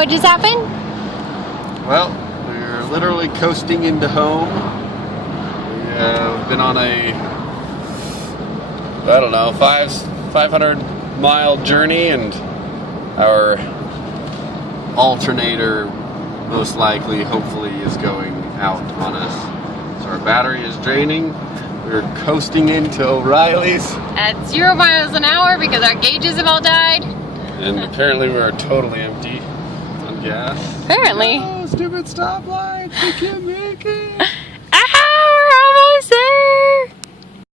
What just happened? Well, we're literally coasting into home. We've been on a, I don't know, 500-mile journey, and our alternator most likely, hopefully, is going out on us. So our battery is draining. We're coasting into O'Reilly's. At 0 miles an hour because our gauges have all died. And apparently we're totally empty on gas. Apparently. No, stupid stoplight! We can't make it!